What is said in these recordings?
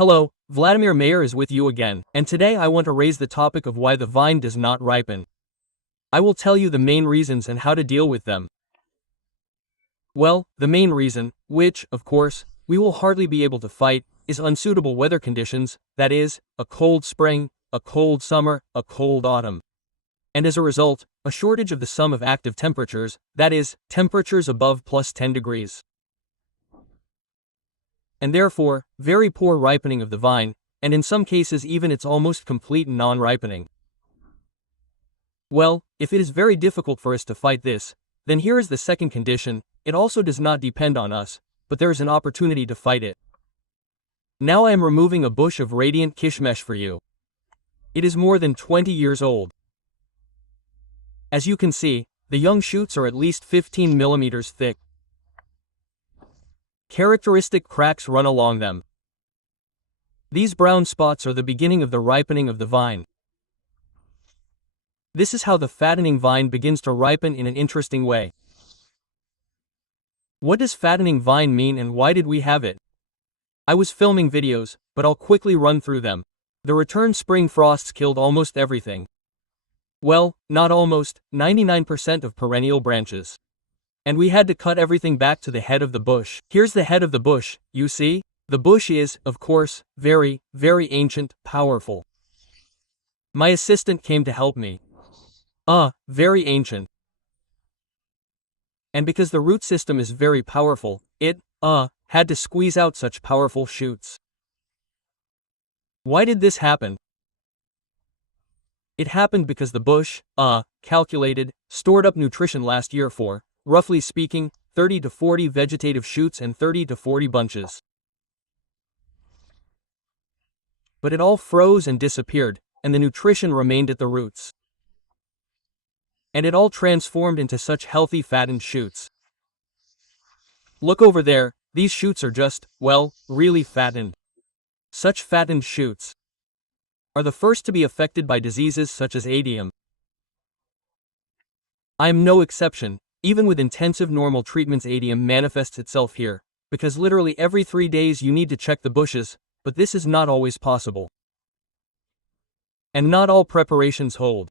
Hello, Vladimir Mayer is with you again, and today I want to raise the topic of why the vine does not ripen. I will tell you the main reasons and how to deal with them. Well, the main reason, which, of course, we will hardly be able to fight, is unsuitable weather conditions, that is, a cold spring, a cold summer, a cold autumn. And as a result, a shortage of the sum of active temperatures, that is, temperatures above plus 10 degrees. And therefore, very poor ripening of the vine, and in some cases even its almost complete non-ripening. Well, if it is very difficult for us to fight this, then here is the second condition: it also does not depend on us, but there is an opportunity to fight it. Now I am removing a bush of radiant kishmesh for you. It is more than 20 years old. As you can see, the young shoots are at least 15 millimeters thick. Characteristic cracks run along them. These brown spots are the beginning of the ripening of the vine. This is how the fattening vine begins to ripen in an interesting way. What does fattening vine mean and why did we have it? I was filming videos, but I'll quickly run through them. The return spring frosts killed almost everything. Well, not almost, 99% of perennial branches. And we had to cut everything back to the head of the bush. Here's the head of the bush, you see? The bush is, of course, very, very ancient, powerful. My assistant came to help me. Very ancient. And because the root system is very powerful, it, had to squeeze out such powerful shoots. Why did this happen? It happened because the bush, stored up nutrition last year for, roughly speaking, 30 to 40 vegetative shoots and 30 to 40 bunches. But it all froze and disappeared, and the nutrition remained at the roots. And it all transformed into such healthy fattened shoots. Look over there, these shoots are just, well, really fattened. Such fattened shoots are the first to be affected by diseases such as adium. I am no exception. Even with intensive normal treatments, adium manifests itself here, because literally every 3 days you need to check the bushes, but this is not always possible. And not all preparations hold.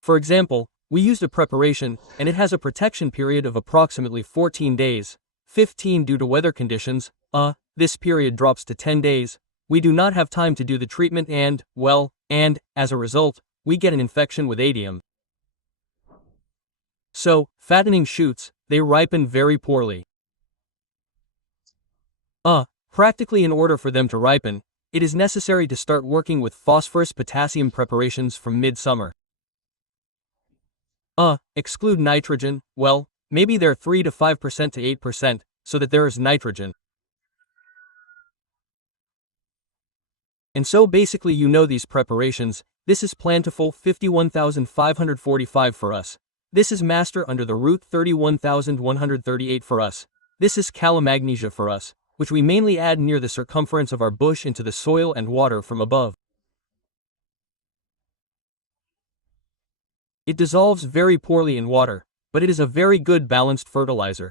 For example, we used a preparation, and it has a protection period of approximately 14 days, 15 due to weather conditions. This period drops to 10 days. We do not have time to do the treatment and, as a result, we get an infection with adium. So, fattening shoots, they ripen very poorly. Practically in order for them to ripen, it is necessary to start working with phosphorus-potassium preparations from mid-summer. Exclude nitrogen, well, maybe they're 3 to 5% to 8%, so that there is nitrogen. And so basically you know these preparations. This is plentiful 51,545 for us. This is master under the root 31,138 for us. This is calamagnesia for us, which we mainly add near the circumference of our bush into the soil and water from above. It dissolves very poorly in water, but it is a very good balanced fertilizer.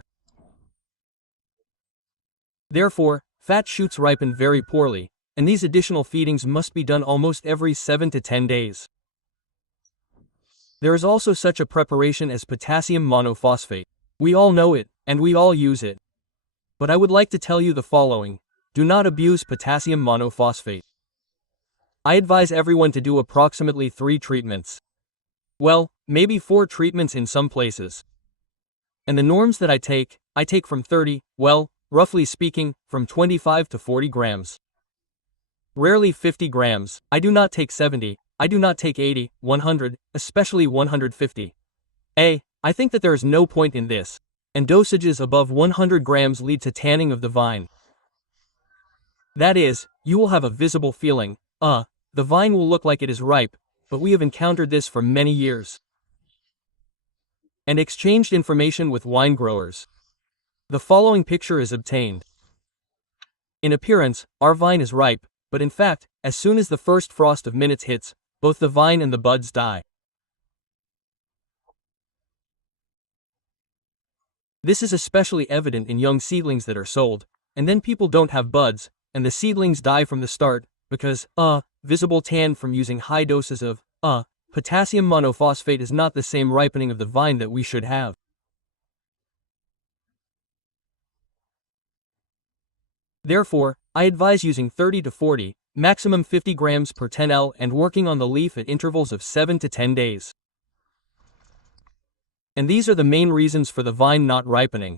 Therefore, fat shoots ripen very poorly, and these additional feedings must be done almost every 7 to 10 days. There is also such a preparation as potassium monophosphate. We all know it, and we all use it. But I would like to tell you the following: do not abuse potassium monophosphate. I advise everyone to do approximately 3 treatments. Well, maybe 4 treatments in some places. And the norms that I take from 30, well, roughly speaking, from 25 to 40 grams. Rarely 50 grams. I do not take 70. I do not take 80, 100, especially 150. I think that there is no point in this, and dosages above 100 grams lead to tanning of the vine. That is, you will have a visible feeling, the vine will look like it is ripe, but we have encountered this for many years. And exchanged information with wine growers. The following picture is obtained. In appearance, our vine is ripe, but in fact, as soon as the first frost of minutes hits, both the vine and the buds die. This is especially evident in young seedlings that are sold, and then people don't have buds, and the seedlings die from the start, because, visible tan from using high doses of, potassium monophosphate is not the same ripening of the vine that we should have. Therefore, I advise using 30 to 40, maximum 50 grams per 10 L and working on the leaf at intervals of 7 to 10 days. And these are the main reasons for the vine not ripening.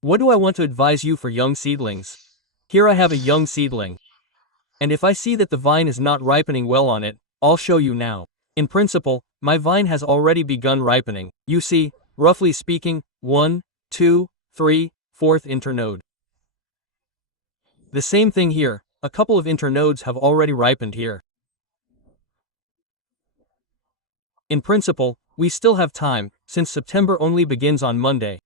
What do I want to advise you for young seedlings? Here I have a young seedling. And if I see that the vine is not ripening well on it, I'll show you now. In principle, my vine has already begun ripening. You see, roughly speaking, 1, 2, 3, 4th internode. The same thing here, a couple of internodes have already ripened here. In principle, we still have time, since September only begins on Monday.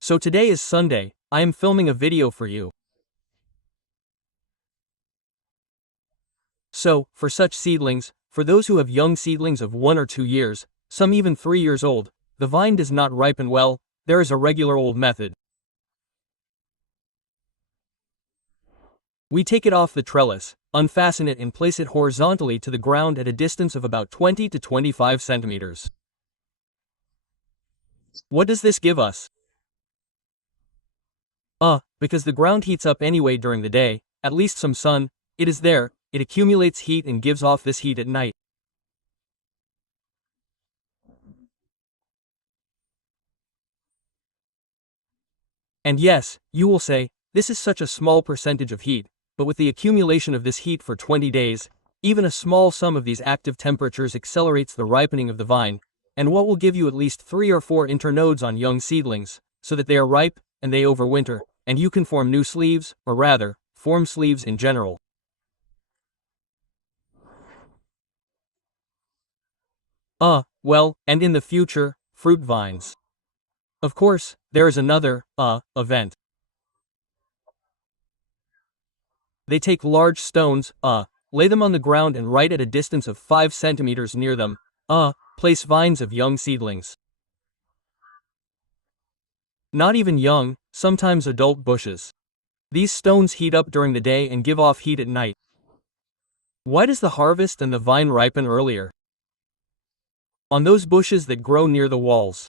So today is Sunday, I am filming a video for you. So, for such seedlings, for those who have young seedlings of 1 or 2 years, some even 3 years old, the vine does not ripen well, there is a regular old method. We take it off the trellis, unfasten it and place it horizontally to the ground at a distance of about 20 to 25 centimeters. What does this give us? Because the ground heats up anyway during the day, at least some sun, it is there, it accumulates heat and gives off this heat at night. And yes, you will say, this is such a small percentage of heat, but with the accumulation of this heat for 20 days, even a small sum of these active temperatures accelerates the ripening of the vine, and what will give you at least 3 or 4 internodes on young seedlings, so that they are ripe, and they overwinter, and you can form new sleeves, or rather, form sleeves in general. Well, and in the future, fruit vines. Of course, there is another, event. They take large stones, lay them on the ground and right at a distance of 5 centimeters near them, place vines of young seedlings. Not even young, sometimes adult bushes. These stones heat up during the day and give off heat at night. Why does the harvest and the vine ripen earlier? On those bushes that grow near the walls.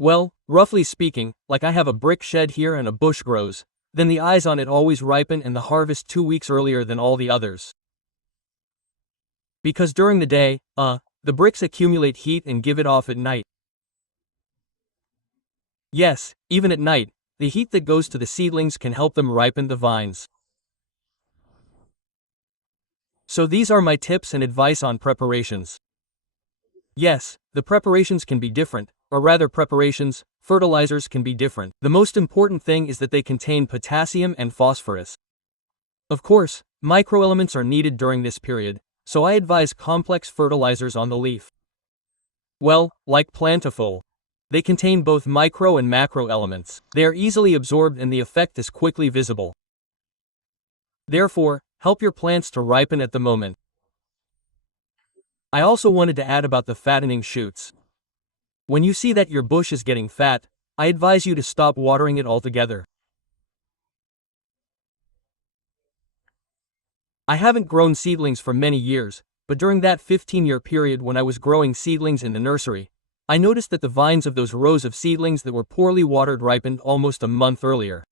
Well, roughly speaking, like I have a brick shed here and a bush grows, then the eyes on it always ripen and the harvest 2 weeks earlier than all the others. Because during the day, the bricks accumulate heat and give it off at night. Yes, even at night, the heat that goes to the seedlings can help them ripen the vines. So these are my tips and advice on preparations. Yes, the preparations can be different, or rather preparations, fertilizers can be different. The most important thing is that they contain potassium and phosphorus. Of course, microelements are needed during this period, so I advise complex fertilizers on the leaf. Well, like Plentiful. They contain both micro and macro elements. They are easily absorbed and the effect is quickly visible. Therefore, help your plants to ripen at the moment. I also wanted to add about the fattening shoots. When you see that your bush is getting fat, I advise you to stop watering it altogether. I haven't grown seedlings for many years, but during that 15-year period when I was growing seedlings in the nursery, I noticed that the vines of those rows of seedlings that were poorly watered ripened almost a month earlier.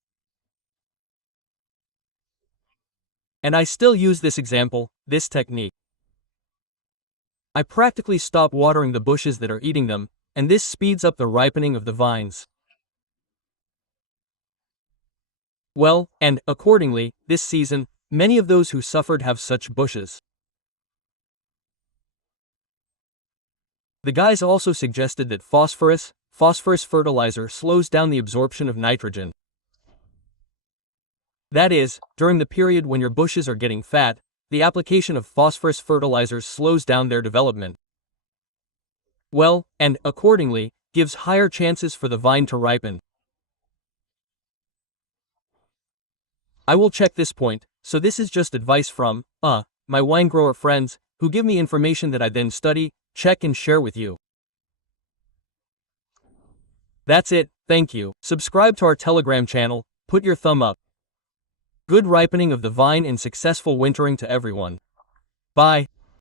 And I still use this example, this technique. I practically stop watering the bushes that are eating them, and this speeds up the ripening of the vines. Well, and, accordingly, this season, many of those who suffered have such bushes. The guys also suggested that phosphorus fertilizer slows down the absorption of nitrogen. That is, during the period when your bushes are getting fat, the application of phosphorus fertilizers slows down their development. Well, and, accordingly, gives higher chances for the vine to ripen. I will check this point, so this is just advice from, my wine grower friends, who give me information that I then study, check and share with you. That's it, thank you. Subscribe to our Telegram channel, put your thumb up. Good ripening of the vine and successful wintering to everyone. Bye.